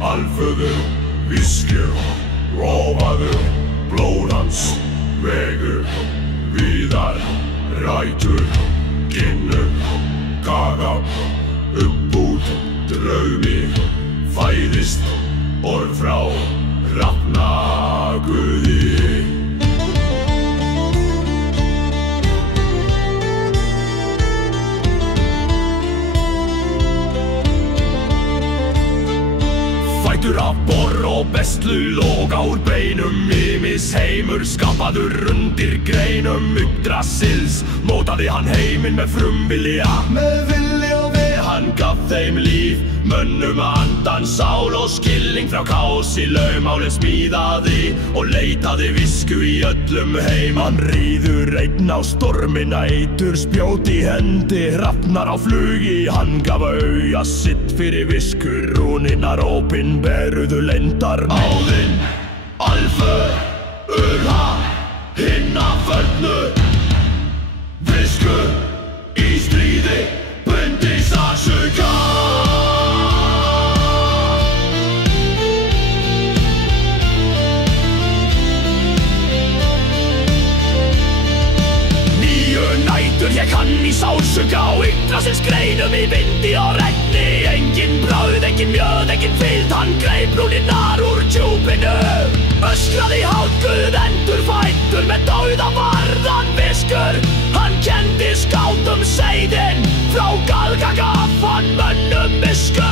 Alföður, viskjur, rofaður, blóð hans vegur, víðar, rætur, ginnu, gagab, uppbúð, draumi, fæðist, orð frá Hrafnaguði. Fætur af borr og bestlu loga úr beinum, Mimis heimur skapaður undir greinum. Yggdrasils mótaði hann heiminn með frumvilja, með vilja og við hann gaf þeim líf. Mönnum andan, sál og skilning, frá kaosi lögmálið smíðaði og leitaði visku í öllum heim. Hann ríður einn á stormina, eitur spjót í hendi, hrafnar á flugi. Hann gaf auga sitt fyrir visku, rúninar opinberuðu leyndar. Óðinn, Alfur, Urha, hinna föllnu, visku í stríði, bundi Sasuga. Ég kann í sásuga og Yggdrasils greinum, í vindi og regni. Engin brauð, engin mjöð, engin fylgd, hann greip rúnirnar úr djúpinu. Öskraði hátt, Guð endurfæddur, með dauða varðan viskur. Hann kenndi skáldum seiðin, frá Galga gaf hann mönnum visku.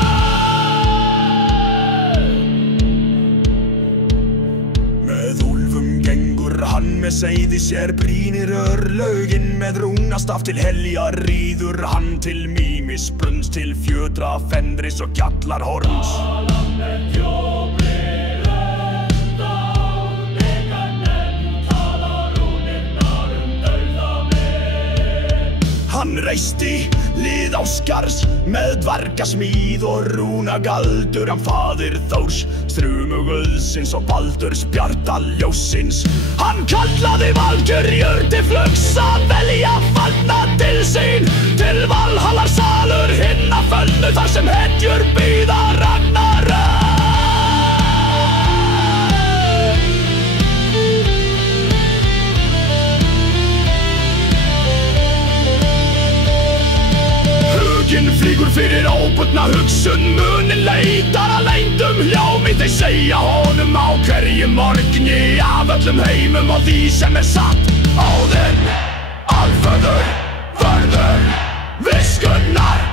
Með úlfum gengur hann með seiði sér, brýnir örlögin með rúnastaf til heljar. Ríður hann til Mímis brunns, til fjötra Fenris og Gjallarhorns. Talan með djópri enda, megan nefn, talar rúnirnar dauða minn. Hann reisti lið Áskars með dvergasmíð og rúnagaldur. Hann faðir Þórs, strumuguðsins og Baldurs bjartaljósins. Hann kallaði valkyrjur til flugs að velja fallna til sín, til Valhallar salur hinna föllnu, þar sem hetjur bíða Ragnarök. Huginn flýgur fyrir óbundna hugsun, munin leitar að leyndum hljómi. Þeir segja honum á hverjum morgni af öllum heimum og því sem satt. Óðinn, Alföður, vörður viskunnar.